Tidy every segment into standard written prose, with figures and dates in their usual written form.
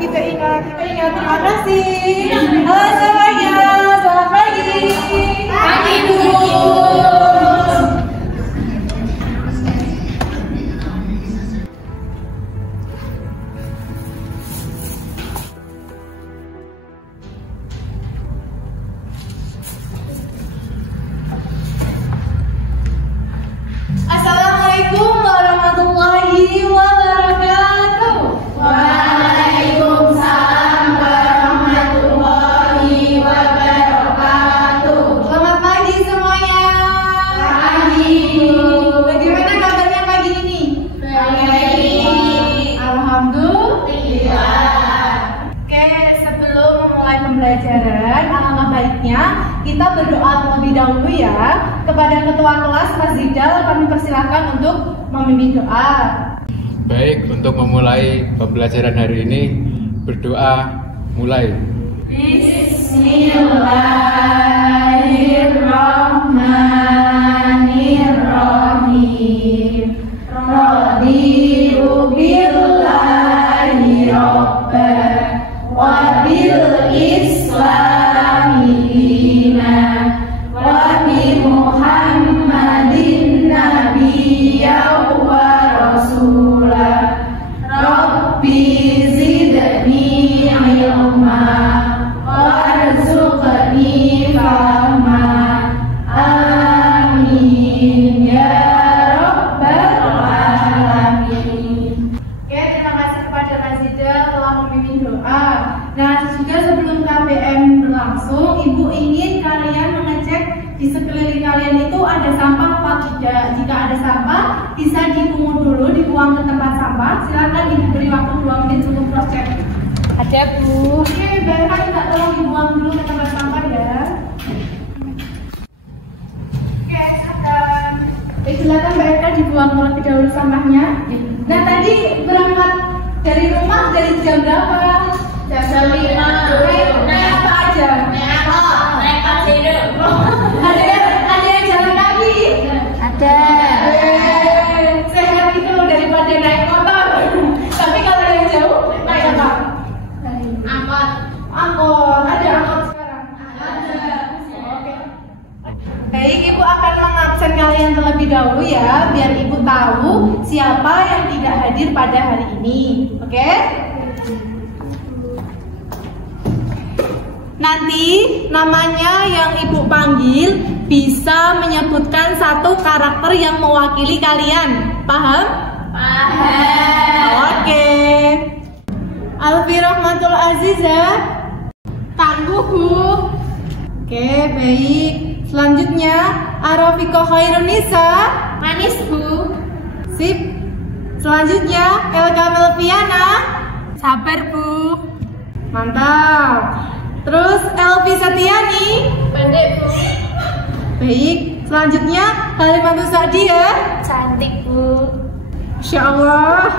Kita ingat. Terima kasih. Halo semuanya, selamat pagi. Pagi Bu. Assalamualaikum warahmatullahi wabarakatuh. Waalaikumsalam warahmatullahi wabarakatuh. Selamat pagi semuanya. Pagi. Bagaimana kabarnya pagi ini? Baik. Alhamdulillah. Oke, sebelum memulai pembelajaran, alangkah baiknya kita berdoa terlebih dahulu ya. Kepada ketua kelas Mas Zidal kami persilahkan untuk memimpin doa. Baik, untuk memulai pembelajaran hari ini, berdoa mulai. Bismillahirrahmanirrahim. Raditu billahi rabban wa bil islami dinan wa bi Muhammadin nabiyyan wa rasulah. Rabbi zidni ilma warzuqni fahma. Amin ya rabbal alamin. Oke, terima kasih kepada Mas Zidal telah memimpin doa. Nah, juga sebelum KBM berlangsung, Ibu ingin kalian mengecek di sekeliling kalian itu ada sampah apa tidak. Jika ada sampah, bisa dipungut dulu, dibuang ke tempat sampah. Silakan Ibu beri waktu 2 menit untuk cross check. Ada Bu. Oke, baiklah, kita tolong dibuang dulu ke tempat sampah ya. Oke, silakan Mbak Eka dibuang terlebih dahulu sampahnya. Nah, tadi berangkat dari rumah dari jam berapa? Jam 5. Naik apa aja? Naik taksi. Ada yang jalan kaki? Ada. Sehat itu daripada naik motor. Tapi kalau yang jauh naik apa? Angkot. Angkot. Ada angkot sekarang? Ada. Oke. Baik, Ibu akan mengabsen kalian terlebih dahulu ya, biar Ibu tahu siapa yang tidak hadir pada hari ini. Oke? Nanti namanya yang Ibu panggil bisa menyebutkan satu karakter yang mewakili kalian. Paham? Paham. Oke. Alfi Rahmatul Aziza. Tangguh Bu. Oke, baik. Selanjutnya Arafiko Khairunisa. Manis Bu. Sip. Selanjutnya Elka Melviana. Sabar Bu. Mantap. Terus Elvi Setiani. Pendek Bu. Baik. Selanjutnya Halimatus Sa'diyah. Cantik Bu. Masya Allah.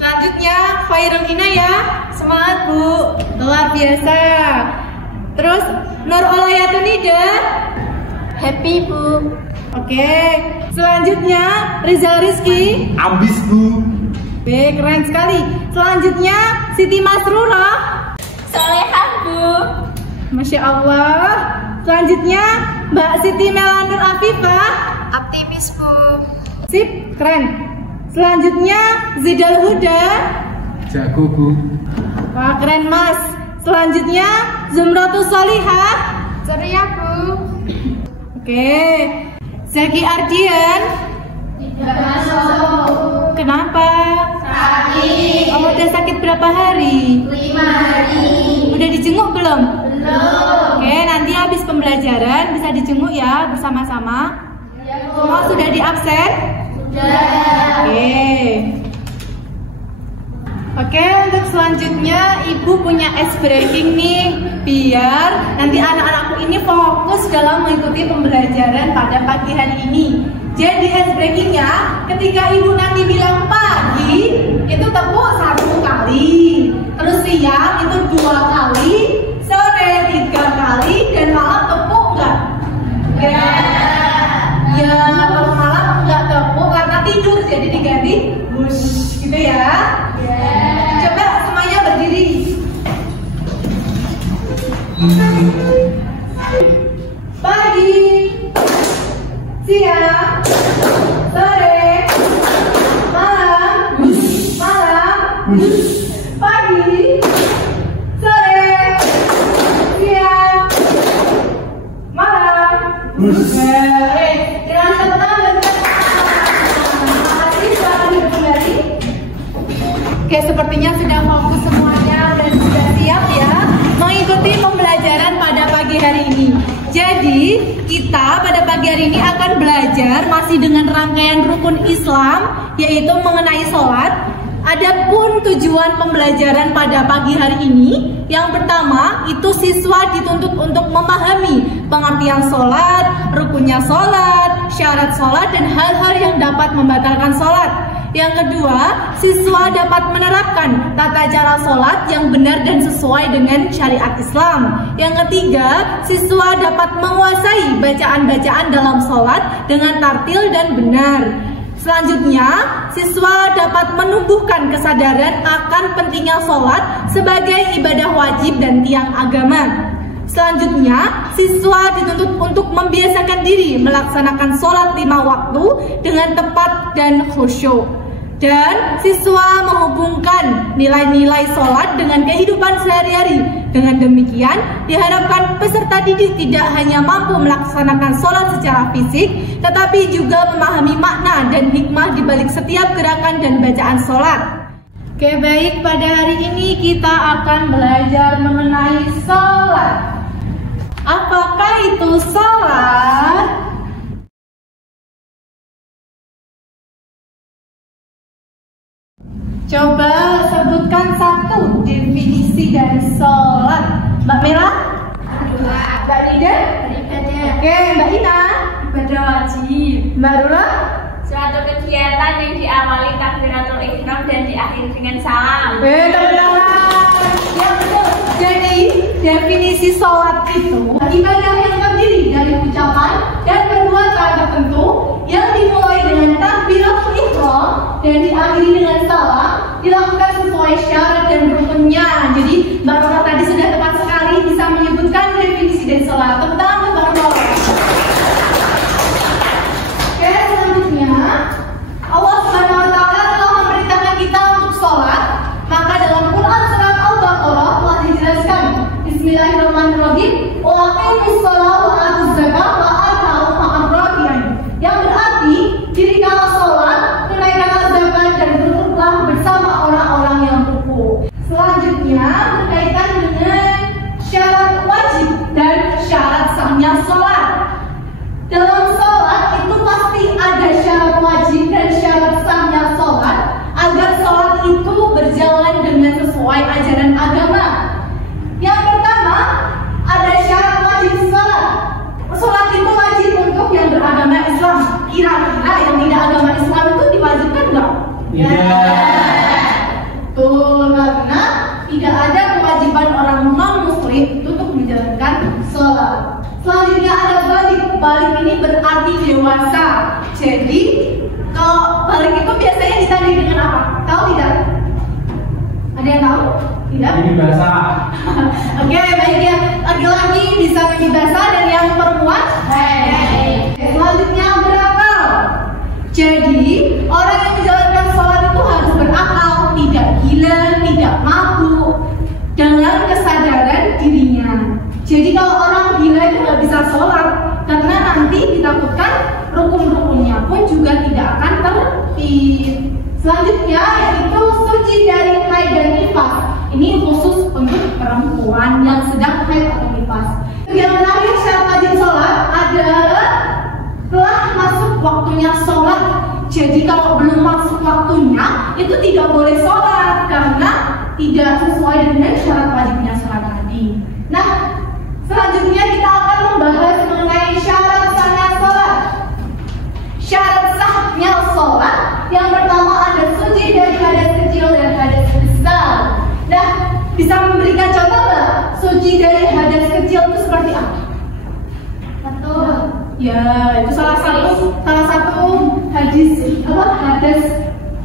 Selanjutnya Khairul Inayah. Semangat Bu. Luar biasa. Terus Nur Olayatunida. Happy Bu. Oke. Selanjutnya Rizal Rizky. Ambis Bu. Baik, keren sekali. Selanjutnya Siti Masrurah. Solehah Bu. Masya Allah. Selanjutnya Mbak Siti Melanur Afifah. Optimis Bu. Sip, keren. Selanjutnya Zidal Huda. Jago Bu. Wah, keren Mas. Selanjutnya Zumratus Solihah. Ceria Bu. Oke. Zaki Ardian. Nggak masuk. Kenapa? Sakit. Oh, udah sakit berapa hari? 5 hari. Udah dijenguk belum? Belum. Oke, nanti habis pembelajaran bisa dijenguk ya bersama-sama. Semua sudah diabsen? Sudah. Oke, untuk selanjutnya Ibu punya ice breaking nih, biar nanti anak-anakku ini fokus dalam mengikuti pembelajaran pada pagi hari ini. Jadi ice breakingnya, ketika Ibu nanti bilang pagi, itu tepuk 1 kali, terus siang itu 2 kali, sore 3 kali, dan malam tepuk enggak? Ya, kalau malam enggak tepuk karena tidur, jadi diganti wush, gitu ya. Coba semuanya berdiri. Pagi, siang, sore, malam, pagi, sore, siang, malam. Dengan teman-teman. Makasih selamat kembali. Oke, sepertinya sudah fokus semuanya dan sudah siap ya mengikuti pembelajaran pada pagi hari ini. Jadi, kita pada pagi hari ini akan belajar masih dengan rangkaian rukun Islam, yaitu mengenai sholat. Adapun tujuan pembelajaran pada pagi hari ini, yang pertama itu siswa dituntut untuk memahami pengertian sholat, rukunnya sholat, syarat sholat, dan hal-hal yang dapat membatalkan sholat. Yang kedua, siswa dapat menerapkan tata cara sholat yang benar dan sesuai dengan syariat Islam. Yang ketiga, siswa dapat menguasai bacaan-bacaan dalam sholat dengan tartil dan benar. Selanjutnya, siswa dapat menumbuhkan kesadaran akan pentingnya sholat sebagai ibadah wajib dan tiang agama. Selanjutnya, siswa dituntut untuk membiasakan diri melaksanakan sholat 5 waktu dengan tepat dan khusyuk. Dan siswa menghubungkan nilai-nilai sholat dengan kehidupan sehari-hari. Dengan demikian, diharapkan peserta didik tidak hanya mampu melaksanakan sholat secara fisik, tetapi juga memahami makna dan hikmah di balik setiap gerakan dan bacaan sholat. Oke, baik, pada hari ini kita akan belajar mengenai sholat. Apakah itu sholat? Coba sebutkan satu definisi dari sholat. Mbak Mela? Mbak Nida? Oke, Mbak Ina? Ibadah wajib. Mbak Rura? Suatu kegiatan yang diawali takbiratul ihram dan diakhiri dengan salam. Tepuk tangan. Ya betul. Jadi definisi sholat itu ibadah yang terdiri dari ucapan dan perbuatan tertentu yang dimulai dengan takbiratul ihram dan diakhiri dengan salam, dilakukan sesuai syarat dan rukunnya. Jadi Mbak Rora tadi sudah tepat sekali bisa menyebutkan definisi dari sholat. Tepuk tangan Mbak Rora. Oke, selanjutnya Allah Subhanahu wa Ta'ala telah memerintahkan kita untuk sholat. Maka dalam Quran surat Al-Baqarah telah dijelaskan, Bismillahirrahmanirrahim, wa aqimus shalah wa atuz zakah wa arka'u ma'ar raki'in. Yang berarti, dirikanlah sholat, tunaikanlah zakat, dan duduklah bersama orang-orang yang ruku. Selanjutnya berkaitan dengan syarat wajib dan syarat sahnya sholat. Dalam sholat itu pasti ada syarat wajib dan syarat sahnya sholat agar sholat itu berjalan dengan sesuai ajaran agama. Yang pertama, ada syarat wajib sholat. Sholat itu wajib untuk yang beragama Islam. Kira-kira yang tidak agama Islam itu diwajibkan nggak? Tuh, karena tidak ada kewajiban orang non-muslim itu untuk menjalankan sholat. Selanjutnya ada balik. Balik ini berarti dewasa. Jadi kalau balik itu biasanya ditandai dengan apa? Tahu tidak? Ada yang tahu? Tidak? Ini basah. Oke, baik ya. Laki-laki bisa mimpi basah dan yang perempuan? Selanjutnya berakal. Jadi orang yang menjalankan sholat itu harus berakal, tidak gila, tidak mabuk, dengan kesadaran dirinya. Jadi kalau orang gila itu nggak bisa sholat karena nanti ditakutkan rukun-rukunnya. pun juga tidak akan tertib. Selanjutnya yaitu suci dari haid dan nifas. Ini khusus untuk perempuan yang sedang haid atau nifas. Yang terakhir syarat wajib sholat adalah telah masuk waktunya sholat. Jadi kalau belum masuk waktunya itu tidak boleh sholat karena tidak sesuai dengan syarat wajibnya sholat tadi. Nah, selanjutnya kita akan membahas mengenai syarat sahnya sholat. Syarat sahnya sholat yang pertama ada suci dari hadas kecil dan hadas besar. Nah, bisa memberikan contoh nggak? Suci dari hadas kecil itu seperti apa? Betul. Ya, itu salah satu hadis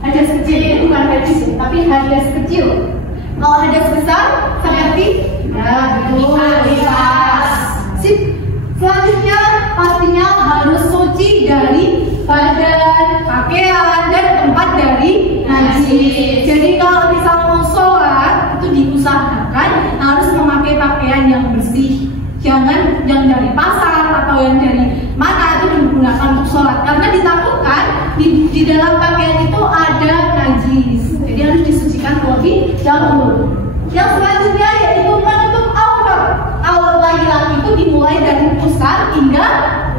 hadas kecil ini bukan hadis tapi hadas kecil. Kalau hadas besar seperti ya itu nifas. Sip. Selanjutnya pastinya harus suci dari badan, pakaian dan tempat dari najis. Jadi kalau bisa mau sholat itu diusahakan harus memakai pakaian yang bersih. Jangan yang dari pasar atau yang dari mana itu digunakan untuk sholat karena ditakutkan di dalam pakaian itu ada najis. Jadi harus disucikan terlebih dahulu. Yang selanjutnya yaitu menutup aurat. Aurat laki-laki itu dimulai dari pusar hingga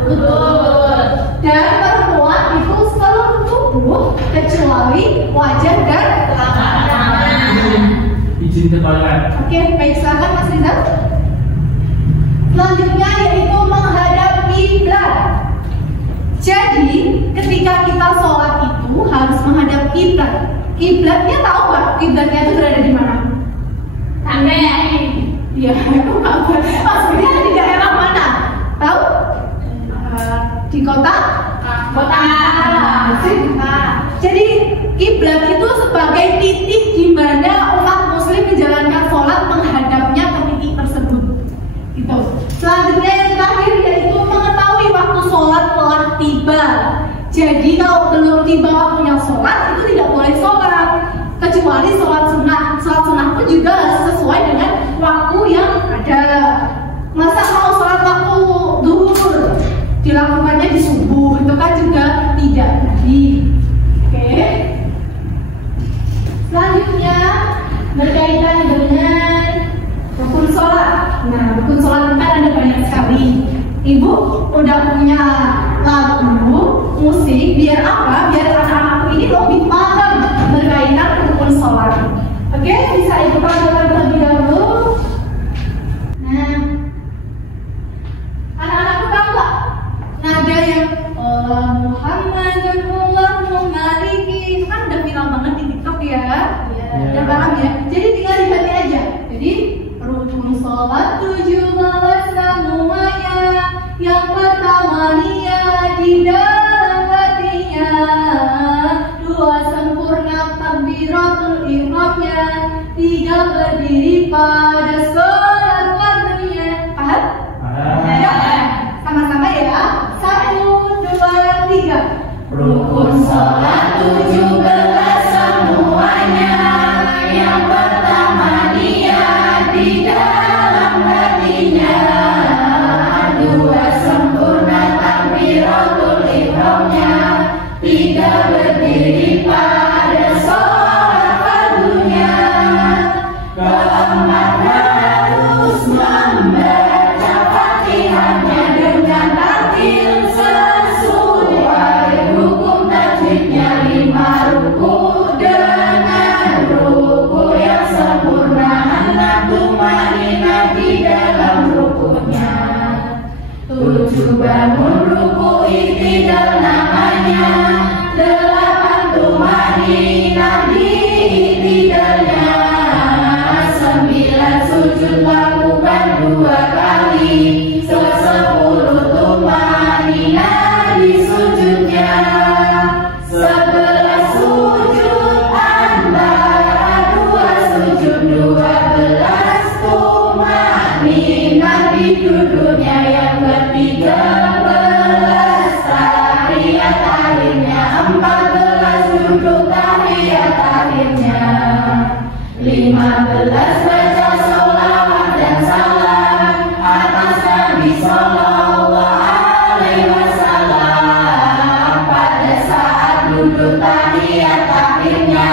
lutut. Dan perempuan itu seluruh tubuh kecuali wajah dan tangan. Izin ke toilet. Oke, baik, silakan Mas Rizal. Selanjutnya yaitu menghadap kiblat. Jadi ketika kita sholat itu harus menghadap kiblat. Kiblatnya tahu nggak? Kiblatnya itu berada di mana? Iya, maksudnya di daerah mana? Tahu? Di kota? Kota. Jadi kiblat itu sebagai titik di mana umat muslim menjalankan sholat menghadapnya ke titik tersebut. Itu. Selanjutnya yang terakhir yaitu mengetahui waktu sholat telah tiba. Jadi kalau belum tiba waktunya sholat itu tidak boleh sholat kecuali sholat sunnah. Sholat sunnah pun juga sesuai dengan waktu yang ada. Masa mau sholat waktu duhur dilakukannya di subuh itu kan juga tidak tadi. Oke. Selanjutnya berkaitan dengan rukun sholat. Nah, rukun sholat kan ada banyak sekali. Ibu udah punya lagu musik biar apa? Biar anak-anak ini lebih paham berkaitan rukun sholat. Oke, bisa ibu panggil terlebih dahulu. Nah, anak-anakku tahu nggak? Nada yang Muhammadun Maliki itu kan udah viral banget di TikTok ya. Udah paham ya. Jadi tinggal dihati aja. Jadi rukun sholat 17 semuanya. Yang pertama niat di dalam hatinya. 2 sempurna takbiratul ihramnya. 3 berdiri pada sholat fardunya. Paham? Ya. Sama-sama ya. 1, 2, 3. Rukun sholat 17 semuanya. Yang pertama niat di dalam hatinya. 2 sempurna takbiratul ihramnya. 3 berdiri pada sholat fardunya. Keempat harus membaca Fatihahnya dengan tartil sesuai hukum tajwidnya. 5 ruku dengan ruku yang sempurna. 6 tumanina di dalam rukunya. 7 bangun ruku i'tidal namanya. 8 tumanina di i'tidalnya. 9 sujud lakukan 2 kali. 10 tumanina di sujudnya. 11 sujud antara 2 sujud. 12 tumanina di duduknya. Yang ke-13 tahiyat akhirnya. 14 duduk tahiyat akhirnya. 15 baca sholawat dan salam atas Nabi Sallallahu Alaihi Wasallam. duduk tahiyat akhirnya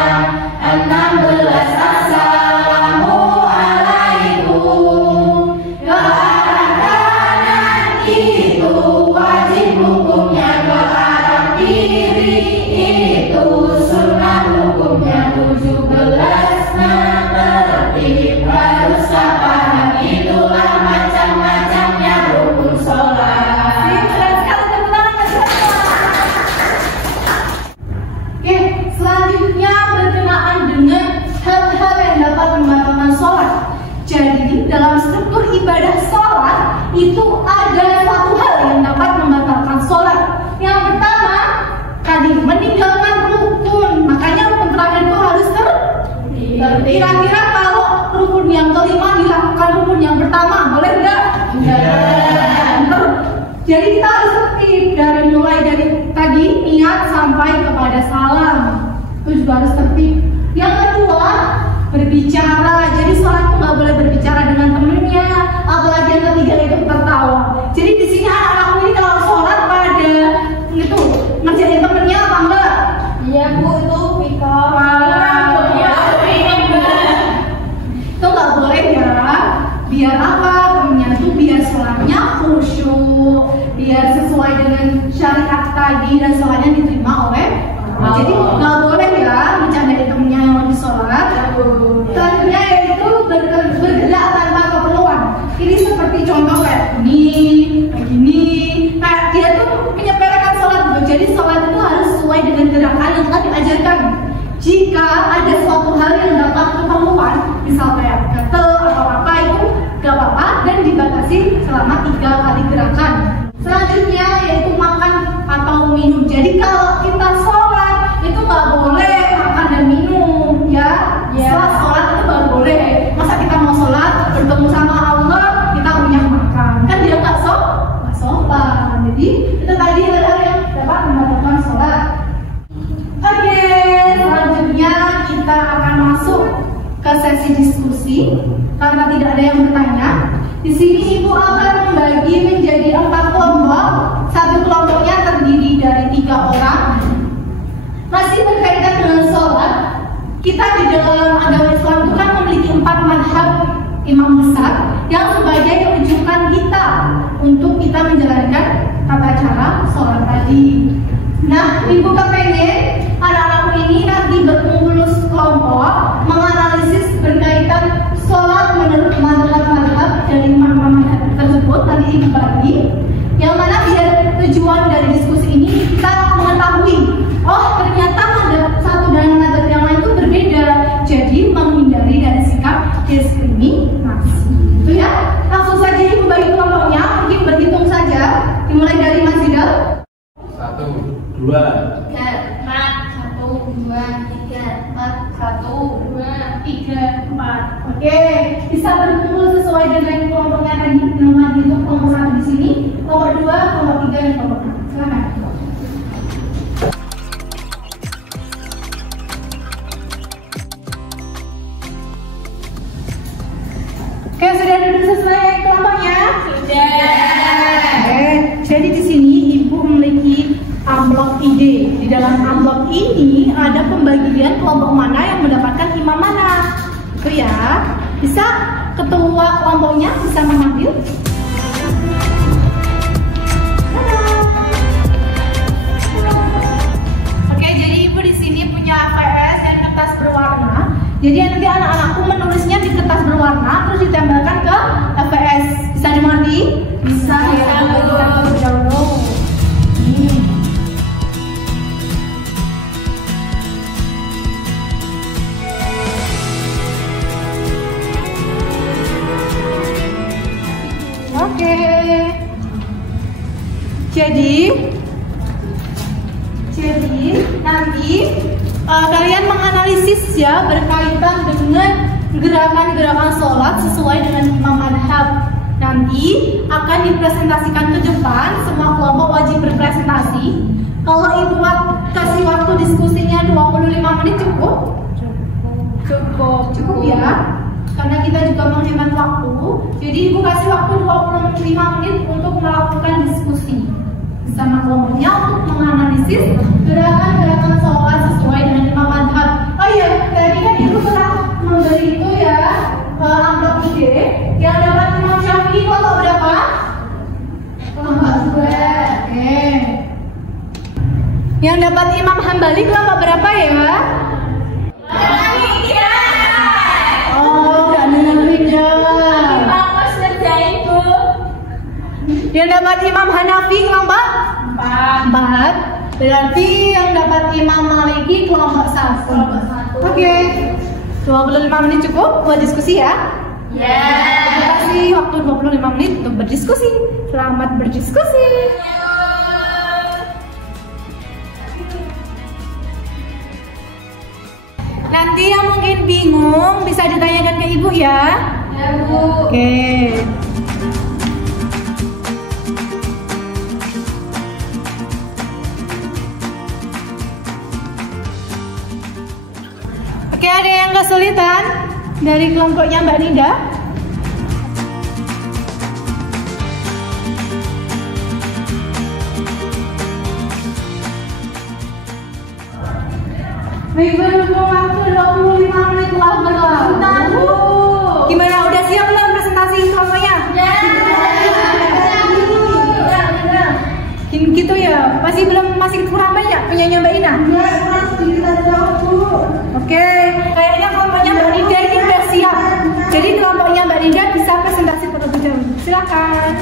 16 Assalamualaikum. Ke arah kanan itu wajib hukumnya, ke arah kiri itu sunnah hukumnya. 17 tertib haruslah paham, itulah macam-macamnya rukun sholat. Oke, selanjutnya berkenaan dengan hal-hal yang dapat membatalkan sholat. Jadi dalam struktur ibadah sholat itu ada satu hal yang dapat membatalkan sholat. Yang pertama tadi meninggalkan rukun. Makanya rukun terakhir itu harus kira-kira kalau rukun yang kelima dilakukan rukun yang pertama, boleh enggak? Enggak. Jadi kita harus tertib dari mulai dari tadi niat sampai kepada salam. Itu juga harus tertib. Yang kedua, berbicara. Jadi sholat itu nggak boleh berbicara dengan temennya, apalagi yang ketiga itu tertawa. Jadi di sini anak-anak ini kalau sholat pada itu ngerjain temennya apa enggak? Iya bu, itu Vika. Itu nggak boleh ya. Biar apa? Temennya itu biar sholatnya khusyuk, biar sesuai dengan syariat tadi dan sholatnya diterima oleh. Jadi nggak boleh ya bercandain temennya yang lagi sholat. Selanjutnya yaitu bergerak tanpa keperluan. Ini seperti contoh kayak gini, kayak dia tuh menyepelekan sholat. Jadi sholat itu harus sesuai dengan gerakan yang telah diajarkan. Jika ada suatu hal yang dapat keperluan, misal kayak gatel atau apa, itu gak apa-apa dan dibatasi selama 3 kali gerakan. Selanjutnya yaitu makan atau minum. Jadi kalau kita sholat itu nggak boleh makan dan minum ya. Setelah sholat itu baru boleh. Masa kita mau sholat bertemu sama Allah kita punya makan, kan dia nggak sholat. Jadi itu tadi hal-hal yang dapat membatalkan sholat. Oke, selanjutnya kita akan masuk ke sesi diskusi karena tidak ada yang bertanya. Di sini ibu akan membagi menjadi 4 kelompok. Satu kelompoknya terdiri dari 3 orang. Masih berkaitan dengan sholat. Kita di dalam agama Islam itu kan memiliki 4 mazhab imam besar yang sebagai rujukan kita untuk kita menjalankan tata cara sholat tadi. Nah, ibu kepengen anak-anak ini nanti berkumpul kelompok menganalisis berkaitan sholat menurut mazhab dari imam tersebut nanti ibu bagi. Yang mana biar tujuan dari diskusi ini kita mengetahui, oh ternyata satu dan mazhab yang lain itu berbeda. Jadi menghindari dari sikap diskriminasi. Itu ya. Langsung saja ibu bagi kelompoknya, mungkin berhitung saja. Dimulai dari Mas Zidal. 1, 2, 3, 4, 1, 2, 3, 4, 1, 2, 3, 4. Oke, bisa berkumpul sesuai dengan kelompoknya tadi. Nama itu kelompok 1 di sini, kelompok 2, kelompok 3, dan kelompok 4. Silakan. Oke, sudah duduk sesuai kelompoknya? Sudah. Jadi di sini ibu memiliki amplop ide. Di dalam amplop ini ada pembagian kelompok mana yang mendapatkan imam mana. Itu ya. Bisa ketua kelompoknya bisa mengambil. Oke, jadi ibu di sini punya AVS dan kertas berwarna. Jadi nanti anak-anakku menulisnya di kertas berwarna terus ditembakkan ke AVS. Bisa dimengerti? Bisa ya. Oke. Jadi nanti kalian menganalisis ya berkaitan dengan gerakan-gerakan sholat sesuai dengan imam madhab. Nanti akan dipresentasikan ke depan. Semua kelompok wajib berpresentasi. Kalau ibu kasih waktu diskusinya 25 menit cukup? Cukup ya. Karena kita juga menghemat waktu. Jadi ibu kasih waktu 25 menit untuk melakukan diskusi bersama kelompoknya untuk menganalisis analisis gerakan-gerakan sholat sesuai dengan imam madhab. Oh iya, tadi kan ibu telah memberi itu ya amplop ide yang dapat Imam Syafi'i kelompok berapa? Kelompok 2. Oke. Yang dapat Imam Hambali kelompok berapa ya? Oh, nggak beda. Yang dapat Imam Hanafi kelompok 4. Berarti yang dapat Imam Maliki kelompok 1. Oke. 25 menit cukup buat diskusi ya? Ya. Terima kasih waktu 25 menit untuk berdiskusi. Selamat berdiskusi. Nanti yang mungkin bingung bisa ditanyakan ke ibu ya? Ya, Bu. Oke. Oke, ada yang kesulitan dari kelompoknya Mbak Nida? Berhubung waktu 25 menit telah berlalu. Gimana, udah siap belum presentasi kelompoknya? Ya. Gitu ya, masih kurang banyak punyanya Mbak Ina? Ya, sedikit aja Bu. Oke, kayaknya kelompoknya Mbak Nida ini udah siap. Jadi kelompoknya Mbak Nida bisa presentasi terlebih dahulu. Silakan.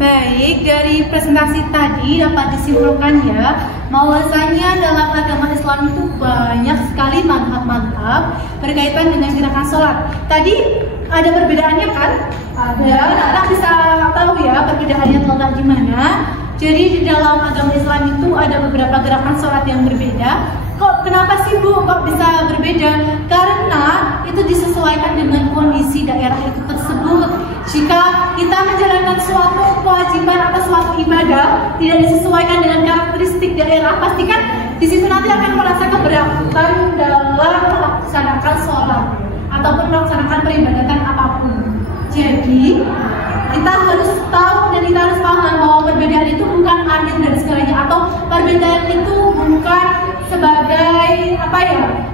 Baik, dari presentasi tadi dapat disimpulkan ya, bahwasanya dalam agama Islam itu banyak sekali madhab-madhab berkaitan dengan gerakan sholat. Tadi ada perbedaannya kan? Ada, anak bisa tahu ya perbedaannya terletak di mana. Jadi di dalam agama Islam itu ada beberapa gerakan sholat yang berbeda. Kenapa sih Bu kok bisa berbeda? Karena itu disesuaikan dengan kondisi daerah itu tersebut. Jika kita menjalankan suatu kewajiban atau suatu ibadah tidak disesuaikan dengan karakteristik daerah, pastikan di situ nanti akan merasa keberatan dalam melaksanakan sholat ataupun melaksanakan peribadatan apapun. Jadi kita harus tahu dan kita harus paham bahwa perbedaan itu bukan akhir dari segalanya, atau perbedaan itu bukan sebagai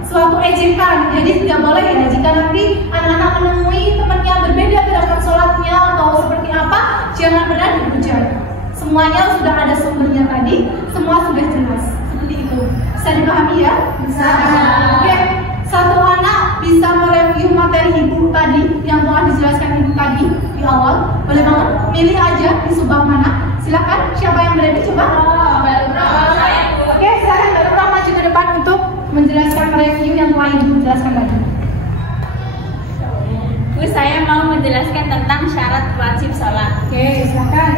suatu ejekan. Jadi tidak boleh ya jika nanti anak-anak menemui temannya berbeda gerakan sholatnya atau seperti apa, jangan benar dihujat. Semuanya sudah ada sumbernya tadi, semua sudah jelas. Seperti itu. Bisa dipahami ya? Bisa. Oke. Satu anak bisa mereview materi ibu tadi yang telah dijelaskan ibu tadi di awal. Boleh banget milih aja di subbang mana. Silakan, siapa yang berani coba? Oke, silakan Mbak Nura maju ke depan untuk menjelaskan review yang telah ibu jelaskan tadi. Bu, saya mau menjelaskan tentang syarat wajib sholat. Oke, silakan.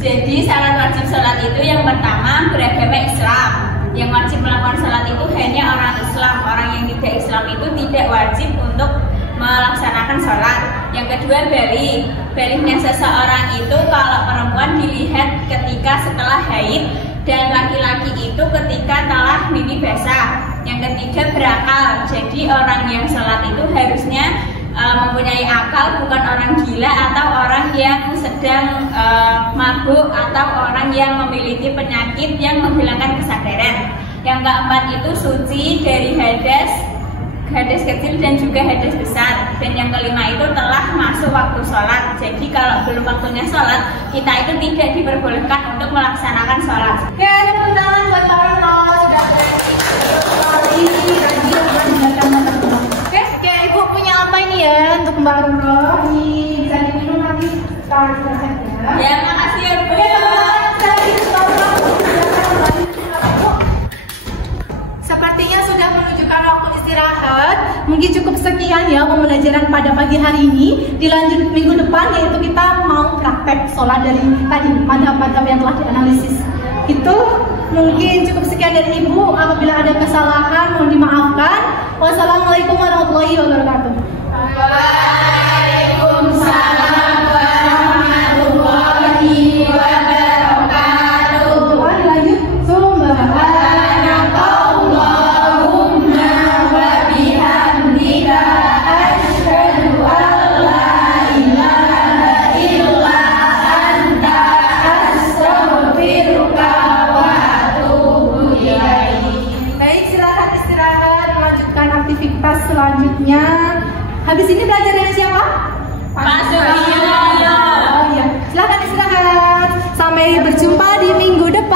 Jadi syarat wajib sholat itu yang pertama beragama Islam. Yang wajib melakukan sholat itu hanya orang Islam. Orang yang tidak Islam itu tidak wajib untuk melaksanakan sholat. Yang kedua baliknya seseorang itu kalau perempuan dilihat ketika setelah haid, dan laki-laki itu ketika telah mimpi basah. Yang ketiga berakal. Jadi orang yang sholat itu harusnya mempunyai akal, bukan orang gila atau orang yang sedang mabuk atau orang yang memiliki penyakit yang menghilangkan kesadaran. Yang keempat itu suci dari hadas kecil dan juga hadas besar. Dan yang kelima itu telah masuk waktu sholat. Jadi kalau belum waktunya sholat, kita itu tidak diperbolehkan untuk melaksanakan sholat. Ya, ada undangan buat Pak Rono sudah kembali Oke, Ibu punya apa ini ya untuk Mbak Rono? Ini bisa diminum nanti taruh di saja. Ya, makasih ya Bu. Oke, teman-teman, sekali lagi Mbak Rono. Sepertinya sudah menunjukkan waktu istirahat. Mungkin cukup sekian ya pembelajaran pada pagi hari ini. Dilanjut minggu depan yaitu kita mau praktek sholat dari tadi madhab-madhab yang telah dianalisis. Itu Mungkin cukup sekian dari Ibu. Apabila ada kesalahan mohon dimaafkan. Wassalamualaikum warahmatullahi wabarakatuh. Waalaikumsalam warahmatullahi wabarakatuh. Lanjut. Subhanakallahumma wa bihamdika asyhadu an la ilaha illa anta astaghfiruka wa atubu ilaik. Baik, silakan istirahat, melanjutkan aktivitas selanjutnya. Habis ini belajar dengan siapa? Pak Suryo. Oh iya, silakan istirahat. Sampai berjumpa di minggu depan.